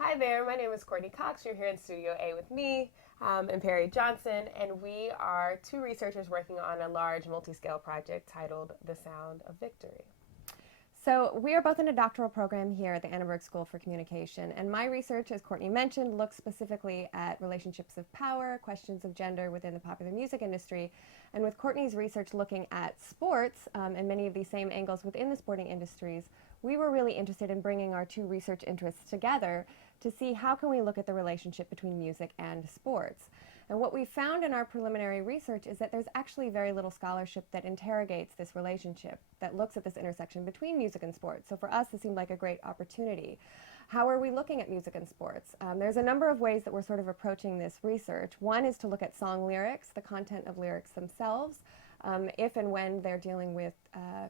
Hi there, my name is Courtney Cox. You're here in Studio A with me and Perry Johnson, and we are two researchers working on a large multi-scale project titled The Sound of Victory. So we are both in a doctoral program here at the Annenberg School for Communication, and my research, as Courtney mentioned, looks specifically at relationships of power, questions of gender within the popular music industry, and with Courtney's research looking at sports and many of these same angles within the sporting industries, we were really interested in bringing our two research interests together to see how can we look at the relationship between music and sports. And what we found in our preliminary research is that there's actually very little scholarship that interrogates this relationship, that looks at this intersection between music and sports. So for us, this seemed like a great opportunity. How are we looking at music and sports? There's a number of ways that we're sort of approaching this research. One is to look at song lyrics, the content of lyrics themselves, if and when they're dealing with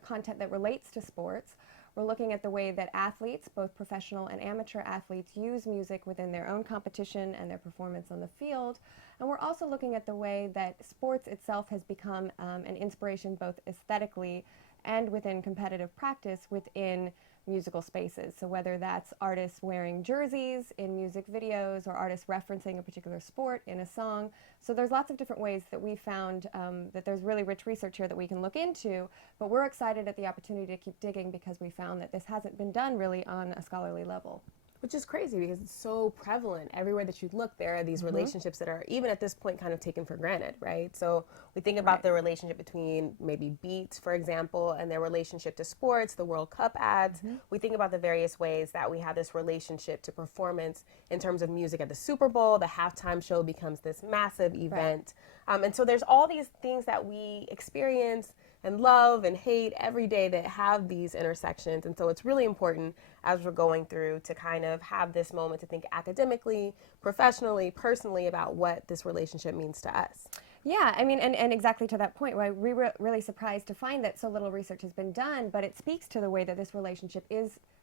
content that relates to sports. We're looking at the way that athletes, both professional and amateur athletes, use music within their own competition and their performance on the field. And we're also looking at the way that sports itself has become an inspiration both aesthetically and within competitive practice within musical spaces. So whether that's artists wearing jerseys in music videos or artists referencing a particular sport in a song. So there's lots of different ways that we found that there's really rich research here that we can look into, but we're excited at the opportunity to keep digging because we found that this hasn't been done really on a scholarly level. Which is crazy because it's so prevalent. Everywhere that you look, there are these relationships that are, even at this point, kind of taken for granted, right? So we think about the relationship between maybe Beats, for example, and their relationship to sports, the World Cup ads. We think about the various ways that we have this relationship to performance in terms of music at the Super Bowl. The halftime show becomes this massive event. And so there's all these things that we experience and love and hate every day that have these intersections. And so it's really important as we're going through to kind of have this moment to think academically, professionally, personally about what this relationship means to us. Yeah, I mean, and exactly to that point, right, we were really surprised to find that so little research has been done, but it speaks to the way that this relationship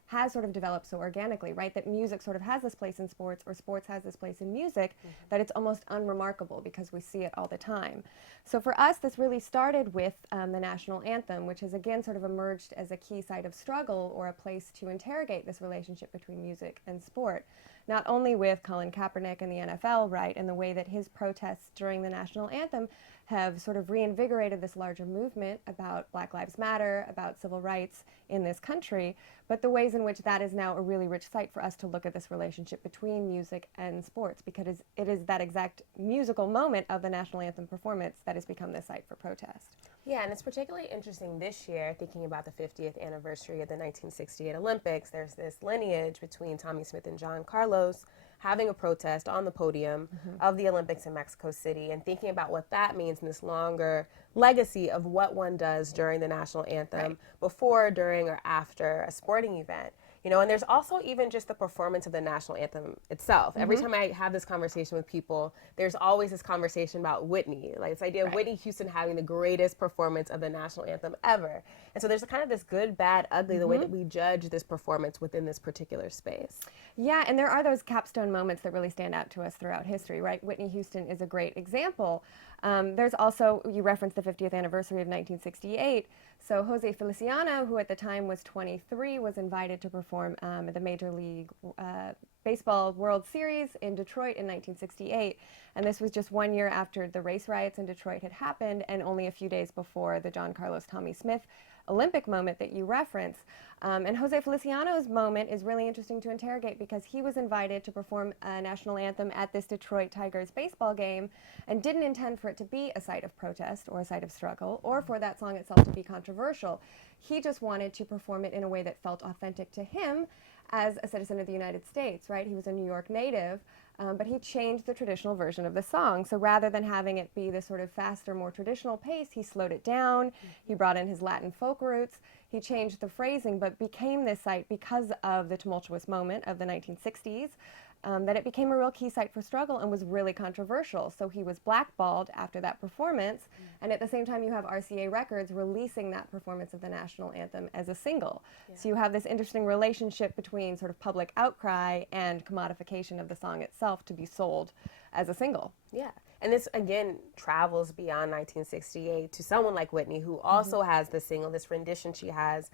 has sort of developed so organically, right? That music sort of has this place in sports, or sports has this place in music, that it's almost unremarkable because we see it all the time. So for us, this really started with the National Anthem, which has again sort of emerged as a key site of struggle or a place to interrogate this relationship between music and sport. Not only with Colin Kaepernick and the NFL, right, and the way that his protests during the National Anthem have sort of reinvigorated this larger movement about Black Lives Matter, about civil rights in this country, but the ways in which that is now a really rich site for us to look at this relationship between music and sports, because it is that exact musical moment of the National Anthem performance that has become the site for protest. Yeah, and it's particularly interesting this year, thinking about the 50th anniversary of the 1968 Olympics. There's this lineage between Tommy Smith and John Carlos having a protest on the podium of the Olympics in Mexico City, and thinking about what that means in this longer legacy of what one does during the national anthem, before, during, or after a sporting event. You know, and there's also even just the performance of the national anthem itself. Every time I have this conversation with people, there's always this conversation about Whitney, like this idea of Whitney Houston having the greatest performance of the national anthem ever. And so there's kind of this good, bad, ugly, the way that we judge this performance within this particular space. Yeah, and there are those capstone moments that really stand out to us throughout history, right? Whitney Houston is a great example. There's also, you referenced the 50th anniversary of 1968. So Jose Feliciano, who at the time was 23, was invited to perform at the Major League Baseball World Series in Detroit in 1968. And this was just 1 year after the race riots in Detroit had happened, and only a few days before the John Carlos Tommy Smith Olympic moment that you reference. And Jose Feliciano's moment is really interesting to interrogate because he was invited to perform a national anthem at this Detroit Tigers baseball game and didn't intend for it to be a site of protest or a site of struggle or for that song itself to be controversial. He just wanted to perform it in a way that felt authentic to him as a citizen of the United States, right? He was a New York native, but he changed the traditional version of the song. So rather than having it be this sort of faster, more traditional pace, he slowed it down. He brought in his Latin folk roots. He changed the phrasing, but became this site because of the tumultuous moment of the 1960s. That it became a real key site for struggle and was really controversial. So he was blackballed after that performance, and at the same time you have RCA Records releasing that performance of the national anthem as a single. So you have this interesting relationship between sort of public outcry and commodification of the song itself to be sold as a single. Yeah. And this, again, travels beyond 1968 to someone like Whitney, who also has the single, this rendition she has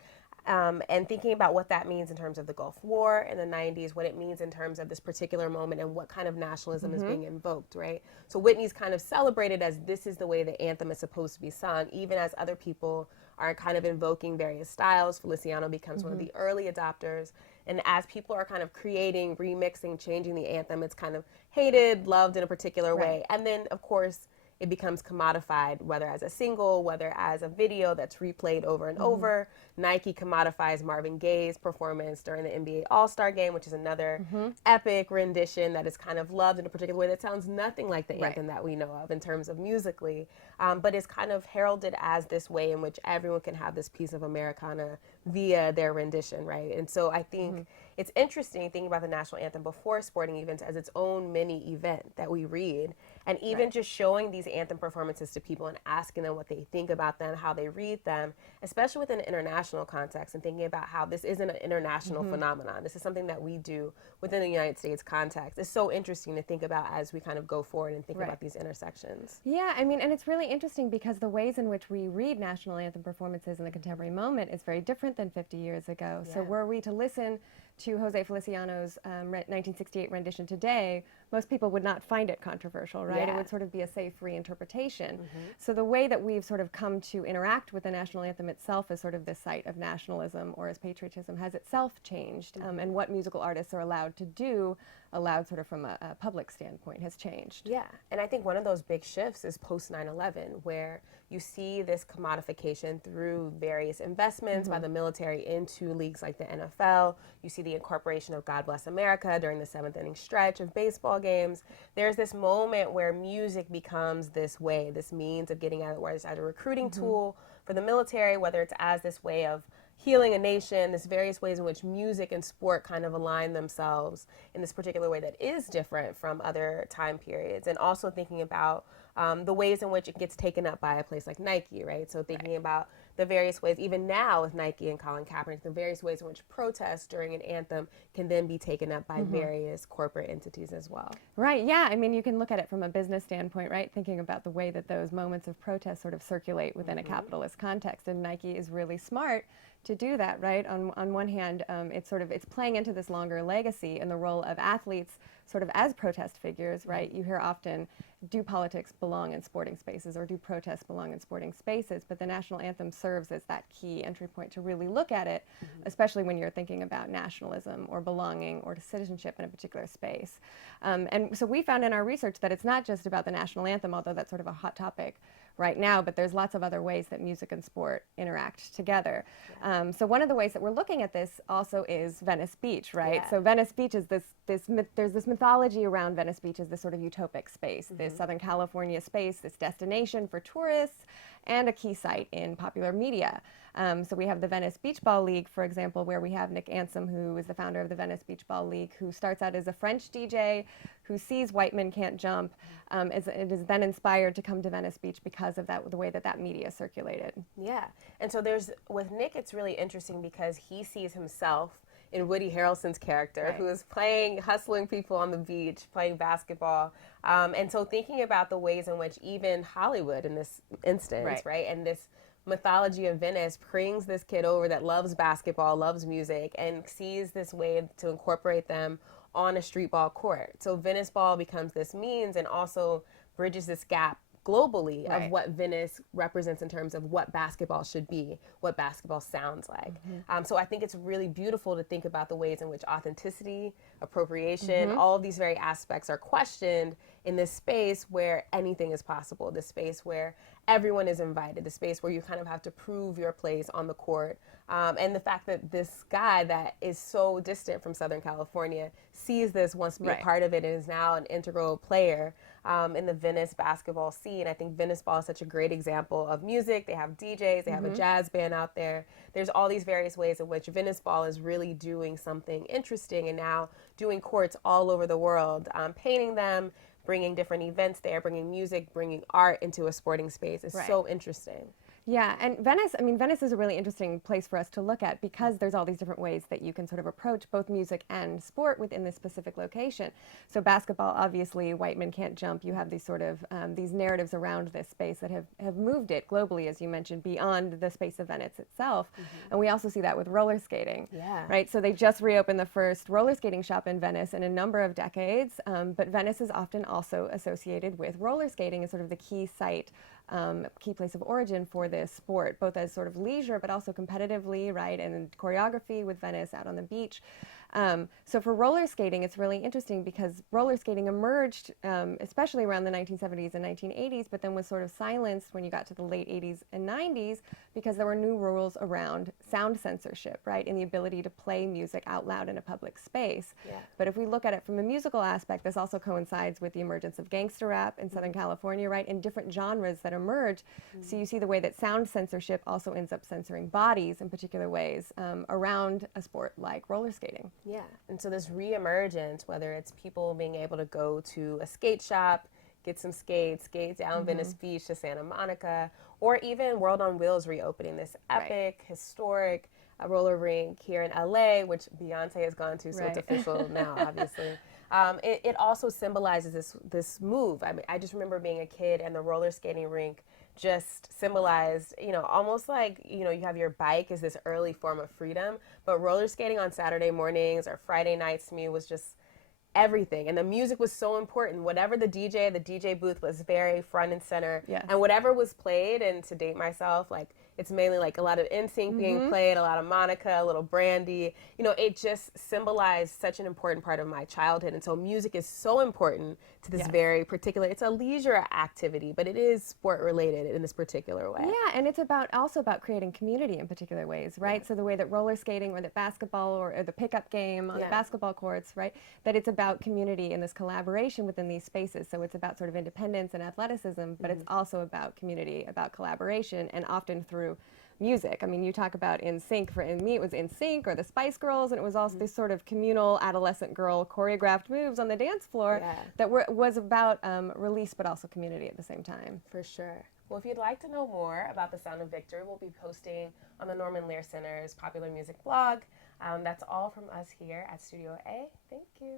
and thinking about what that means in terms of the Gulf War in the 90s, what it means in terms of this particular moment and what kind of nationalism is being invoked, right? So Whitney's kind of celebrated as this is the way the anthem is supposed to be sung, even as other people are kind of invoking various styles. Feliciano becomes one of the early adopters. And as people are kind of creating, remixing, changing the anthem, it's kind of hated, loved in a particular way. And then, of course, it becomes commodified, whether as a single, whether as a video that's replayed over and over. Nike commodifies Marvin Gaye's performance during the NBA All-Star Game, which is another epic rendition that is kind of loved in a particular way that sounds nothing like the anthem that we know of in terms of musically, but is kind of heralded as this way in which everyone can have this piece of Americana via their rendition, right? And so I think it's interesting thinking about the national anthem before sporting events as its own mini event that we read, and even just showing these anthem performances to people and asking them what they think about them, how they read them, especially within an international context, and thinking about how this isn't an international phenomenon. This is something that we do within the United States context. It's so interesting to think about as we kind of go forward and think about these intersections. Yeah, I mean, and it's really interesting because the ways in which we read national anthem performances in the contemporary moment is very different than 50 years ago. So were we to listen to Jose Feliciano's 1968 rendition today, most people would not find it controversial, right? It would sort of be a safe reinterpretation. So the way that we've sort of come to interact with the national anthem itself as sort of this site of nationalism or as patriotism has itself changed, and what musical artists are allowed to do, allowed sort of from a public standpoint, has changed. Yeah, and I think one of those big shifts is post 9/11, where you see this commodification through various investments by the military into leagues like the NFL. You see the incorporation of God Bless America during the seventh inning stretch of baseball games. There's this moment where music becomes this way, this means of getting at it, whether it's as a recruiting tool for the military, whether it's as this way of healing a nation, there's various ways in which music and sport kind of align themselves in this particular way that is different from other time periods. And also thinking about the ways in which it gets taken up by a place like Nike, right? So thinking about the various ways, even now with Nike and Colin Kaepernick, the various ways in which protests during an anthem can then be taken up by various corporate entities as well. Right, yeah. I mean, you can look at it from a business standpoint, right? Thinking about the way that those moments of protest sort of circulate within a capitalist context. And Nike is really smart to do that, right? On one hand, it's playing into this longer legacy and the role of athletes sort of as protest figures, right? You hear often, do politics belong in sporting spaces, or do protests belong in sporting spaces? But the national anthem serves as that key entry point to really look at it, especially when you're thinking about nationalism or belonging or citizenship in a particular space. And so we found in our research that it's not just about the national anthem, although that's sort of a hot topic right now, but there's lots of other ways that music and sport interact together. So one of the ways that we're looking at this also is Venice Beach, right? So Venice Beach is there's this mythology around Venice Beach as this sort of utopic space, this Southern California space, this destination for tourists, and a key site in popular media. So we have the Venice Beach Ball League, for example, where we have Nick Ansom, who is the founder of the Venice Beach Ball League, who starts out as a French DJ who sees White Men Can't Jump. It is then inspired to come to Venice Beach because of the way that media circulated. Yeah, and so with Nick, it's really interesting because he sees himself in Woody Harrelson's character, who is hustling people on the beach, playing basketball. And so thinking about the ways in which even Hollywood in this instance, right, and this mythology of Venice brings this kid over that loves basketball, loves music, and sees this way to incorporate them on a street ball court. So Venice Ball becomes this means and also bridges this gap globally of what Venice represents in terms of what basketball should be, what basketball sounds like. So I think it's really beautiful to think about the ways in which authenticity, appropriation, all of these very aspects are questioned in this space where anything is possible, this space where everyone is invited, the space where you kind of have to prove your place on the court. And the fact that this guy that is so distant from Southern California sees this, wants to be a part of it, and is now an integral player in the Venice basketball scene. I think Venice Ball is such a great example of music. They have DJs, they have a jazz band out there. There's all these various ways in which Venice Ball is really doing something interesting and now doing courts all over the world, painting them, bringing different events there, bringing music, bringing art into a sporting space. It's so interesting. Yeah, and Venice, I mean, Venice is a really interesting place for us to look at because there's all these different ways that you can sort of approach both music and sport within this specific location. So basketball, obviously, white men can't jump. You have these sort of, these narratives around this space that have moved it globally, as you mentioned, beyond the space of Venice itself. And we also see that with roller skating, right? So they just reopened the first roller skating shop in Venice in a number of decades, but Venice is often also associated with roller skating as sort of the key site, key place of origin for this sport, both as sort of leisure, but also competitively, right, and choreography with Venice out on the beach. So for roller skating, it's really interesting because roller skating emerged, especially around the 1970s and 1980s, but then was sort of silenced when you got to the late 80s and 90s because there were new rules around sound censorship, right, and the ability to play music out loud in a public space. But if we look at it from a musical aspect, this also coincides with the emergence of gangster rap in Southern California, right, and different genres that emerge. So you see the way that sound censorship also ends up censoring bodies in particular ways around a sport like roller skating. Yeah, and so this reemergence, whether it's people being able to go to a skate shop, get some skates, skate down Venice Beach to Santa Monica, or even World on Wheels reopening this epic, historic roller rink here in LA, which Beyonce has gone to, so it's official now, obviously. It also symbolizes this move. I mean, I just remember being a kid and the roller skating rink just symbolized, you know, almost like, you know, you have your bike as this early form of freedom, but roller skating on Saturday mornings or Friday nights to me was just everything. And the music was so important. Whatever the DJ booth was very front and center. And whatever was played, and to date myself, like, it's mainly like a lot of NSYNC being played, a lot of Monica, a little Brandy. You know, it just symbolized such an important part of my childhood. And so music is so important to this very particular, it's a leisure activity, but it is sport related in this particular way. Yeah, and it's also about creating community in particular ways, right? So the way that roller skating or that basketball or the pickup game on the basketball courts, right? That it's about community and this collaboration within these spaces. So it's about sort of independence and athleticism, but it's also about community, about collaboration, and often through music. I mean, you talk about NSYNC. For me, it was NSYNC or the Spice Girls, and it was also this sort of communal adolescent girl choreographed moves on the dance floor that was about release, but also community at the same time. For sure. Well, if you'd like to know more about the Sound of Victory, we'll be posting on the Norman Lear Center's popular music blog. That's all from us here at Studio A. Thank you.